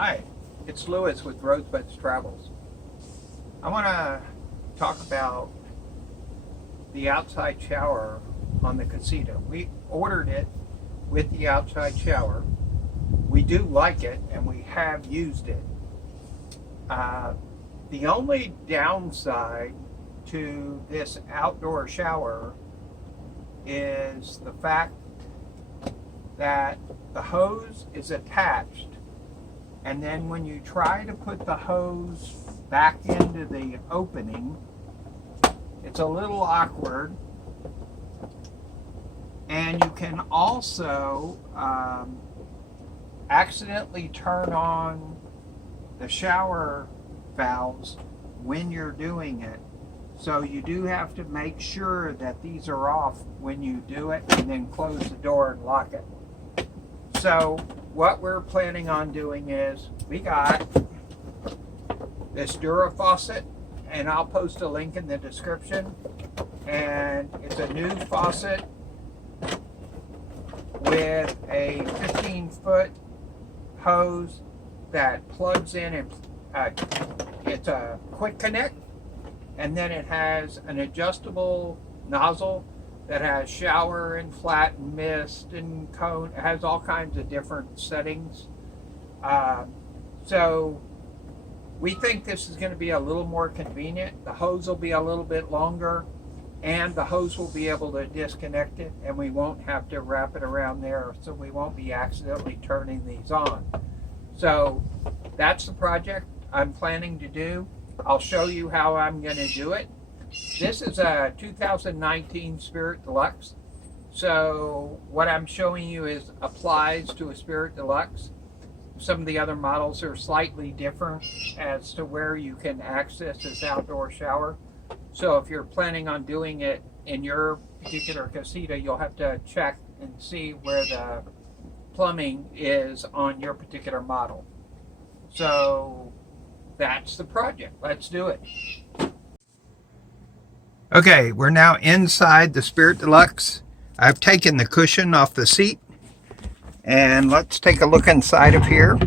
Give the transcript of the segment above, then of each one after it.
Hi, it's Lewis with Rosebuds Travels. I want to talk about the outside shower on the Casita. We ordered it with the outside shower. We do like it and we have used it. Uh, the only downside to this outdoor shower is the fact that the hose is attached, and then when you try to put the hose back into the opening, it's a little awkward. And you can also accidentally turn on the shower valves when you're doing it. So you do have to make sure that these are off when you do it, and then close the door and lock it. So what we're planning on doing is we got this Dura faucet, and I'll post a link in the description. And it's a new faucet with a 15-foot hose that plugs in, and it's a quick connect, and then it has an adjustable nozzle that has shower and flat and mist and cone. It has all kinds of different settings. So we think this is going to be a little more convenient. The hose will be a little bit longer, and the hose will be able to disconnect it, and we won't have to wrap it around there, so we won't be accidentally turning these on. So that's the project I'm planning to do. I'll show you how I'm going to do it. This is a 2019 Spirit Deluxe. So what I'm showing you is applies to a Spirit Deluxe. Some of the other models are slightly different as to where you can access this outdoor shower. So if you're planning on doing it in your particular Casita, you'll have to check and see where the plumbing is on your particular model. So that's the project. Let's do it. Okay, we're now inside the Spirit Deluxe. I've taken the cushion off the seat, and let's take a look inside of here.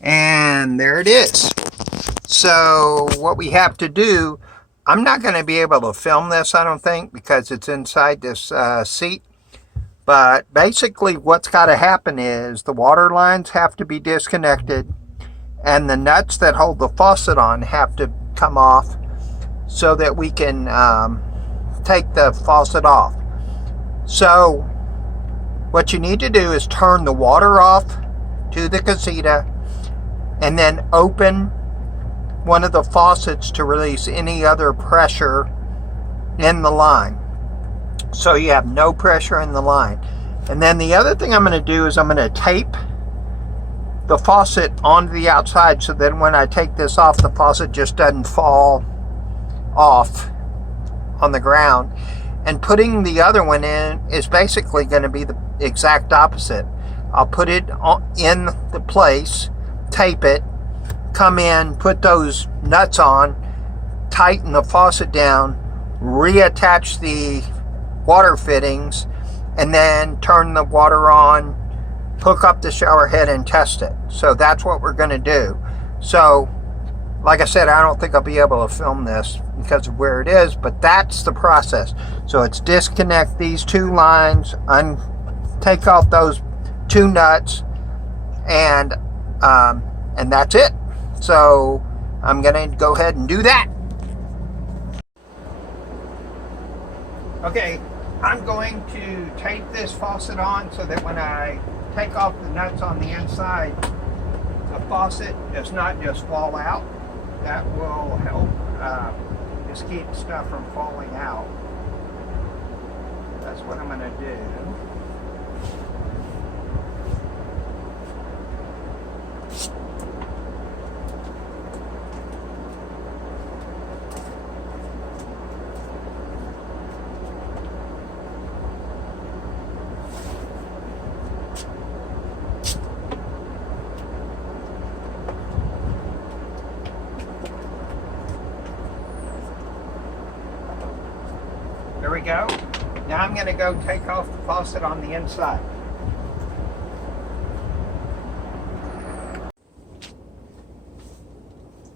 And there it is. So what we have to do, I'm not going to be able to film this, I don't think, because it's inside this seat. But basically what's got to happen is the water lines have to be disconnected, and the nuts that hold the faucet on have to come off so that we can take the faucet off. So what you need to do is turn the water off to the Casita, and then open one of the faucets to release any other pressure in the line, so you have no pressure in the line. And then the other thing I'm going to do is I'm going to tape the faucet onto the outside, so that when I take this off, the faucet just doesn't fall off on the ground. And putting the other one in is basically going to be the exact opposite. I'll put it in the place, tape it, come in, put those nuts on, tighten the faucet down, reattach the water fittings, and then turn the water on, hook up the shower head, and test it. So that's what we're going to do. So like I said, I don't think I'll be able to film this because of where it is, but that's the process. So it's disconnect these two lines, take off those two nuts, and that's it. So I'm going to go ahead and do that. Okay, I'm going to tape this faucet on so that when I take off the nuts on the inside, the faucet does not just fall out. That will help just keep stuff from falling out. That's what I'm going to do. There we go. Now I'm going to go take off the faucet on the inside.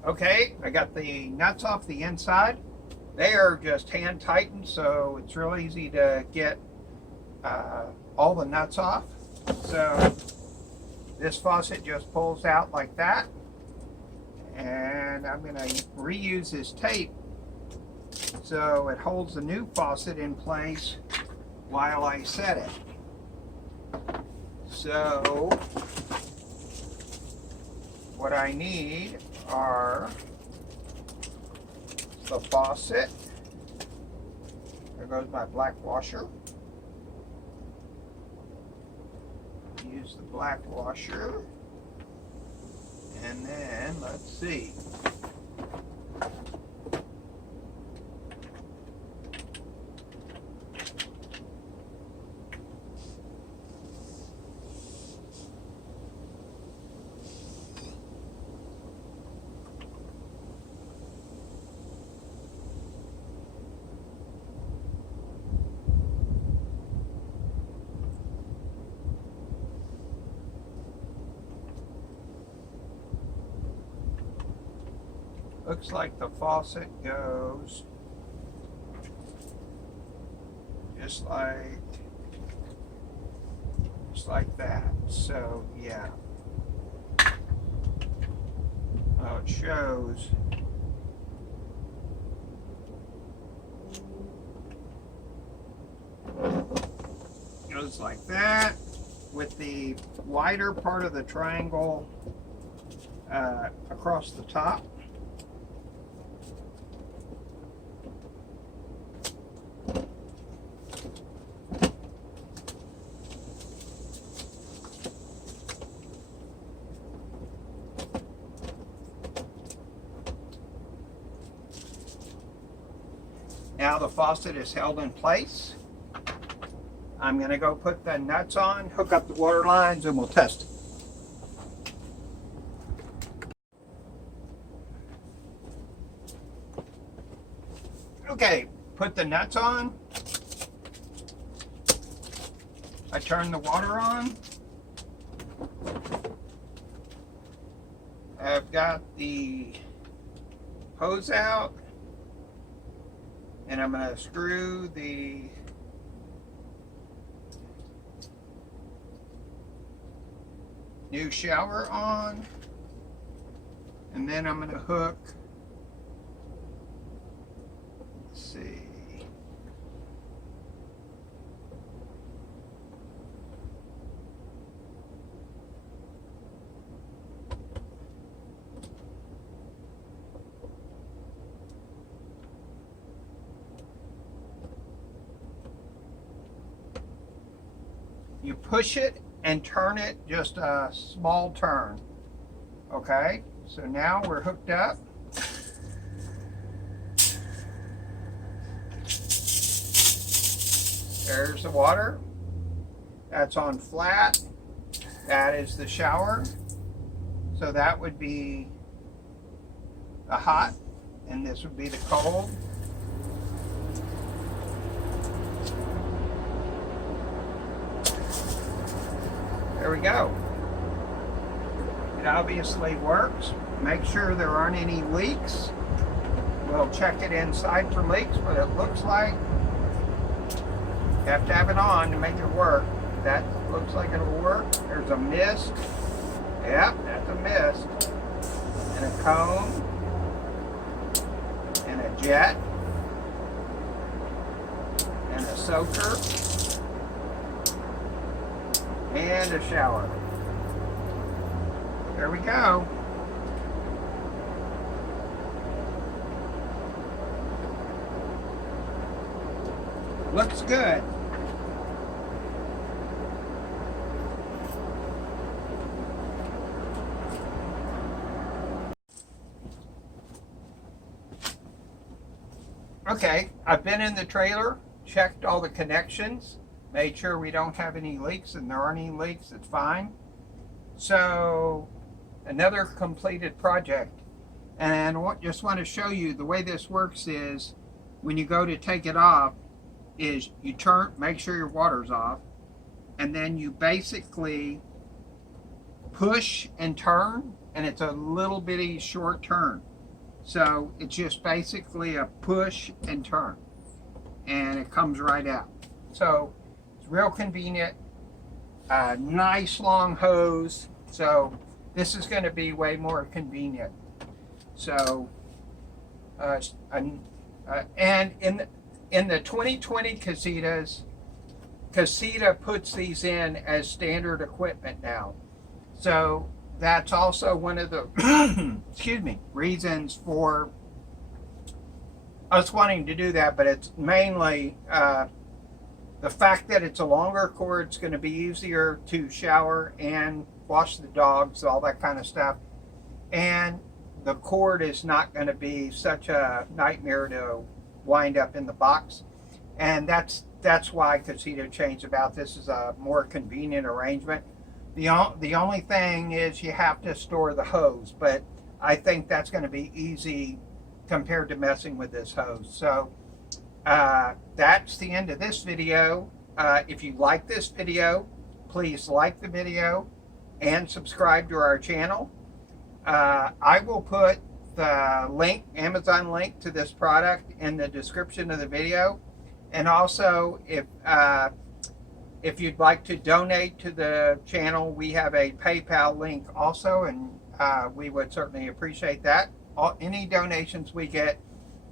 Okay, I got the nuts off the inside. They are just hand tightened, so it's real easy to get all the nuts off. So this faucet just pulls out like that. And I'm going to reuse this tape so it holds the new faucet in place while I set it. So what I need are the faucet. There goes my black washer. Use the black washer. And then, let's see. Looks like the faucet goes just like that. So yeah. Oh, it shows. Goes like that with the wider part of the triangle across the top. Now the faucet is held in place. I'm going to go put the nuts on, hook up the water lines, and we'll test it. Okay, put the nuts on. I turn the water on. I've got the hose out. And I'm going to screw the new shower on. And then I'm going to hook, let's see, you push it and turn it just a small turn. Okay, so now we're hooked up. There's the water. That's on flat. That is the shower. So that would be the hot, and this would be the cold. There we go. It obviously works. Make sure there aren't any leaks. We'll check it inside for leaks, but it looks like you have to have it on to make it work. That looks like it'll work. There's a mist. Yep, that's a mist. And a cone. And a jet. And a soaker. And a shower. There we go. Looks good. Okay, I've been in the trailer, checked all the connections, made sure we don't have any leaks, and there aren't any leaks, it's fine. So, another completed project. And just want to show you the way this works is when you go to take it off, is you turn, make sure your water's off, and then you basically push and turn, and it's a little bitty short turn. So it's just basically a push and turn, and it comes right out. So it's real convenient. Nice long hose. So this is going to be way more convenient. So and in the 2020 Casitas, Casita puts these in as standard equipment now. So that's also one of the excuse me, reasons for us wanting to do that, but it's mainly the fact that it's a longer cord. It's going to be easier to shower and wash the dogs, all that kind of stuff. And the cord is not going to be such a nightmare to wind up in the box. And that's why Casita changed about this. Is a more convenient arrangement. The only thing is you have to store the hose, but I think that's going to be easy compared to messing with this hose. So that's the end of this video. If you like this video, please like the video and subscribe to our channel. I will put the link, Amazon link to this product in the description of the video. And also, if you'd like to donate to the channel, we have a PayPal link also, and we would certainly appreciate that. Any donations we get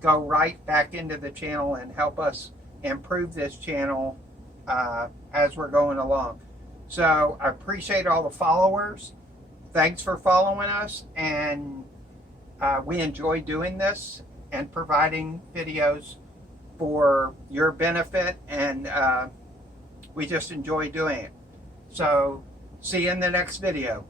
go right back into the channel and help us improve this channel as we're going along. So I appreciate all the followers. Thanks for following us, and we enjoy doing this and providing videos for your benefit, and we just enjoy doing it. So see you in the next video.